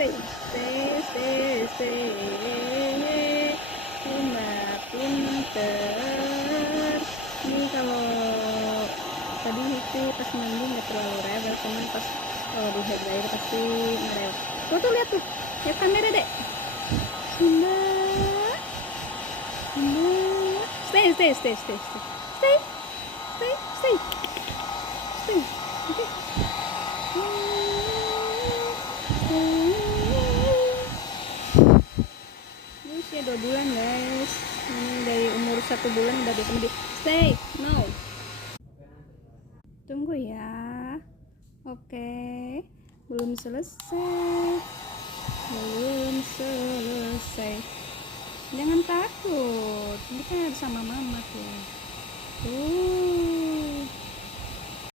stay, stay, stay, stay. Bunda pinter. Ini kalau tadi itu pas mandi nggak terlalu rewel, cuman pas kalau di head dryer pasti ngerewel. Tuh lihat tuh, lihat kamera dek. Bunda, Bunda, stay, stay, stay, stay, stay, stay, stay, stay, stay. Oke. Ini usia 2 bulan guys. Ini dari umur 1 bulan udah bisa mandi. Stay, no. Tunggu ya. Oke, belum selesai. Belum selesai. Jangan takut. Ini kan sama mama tuh. Tuh.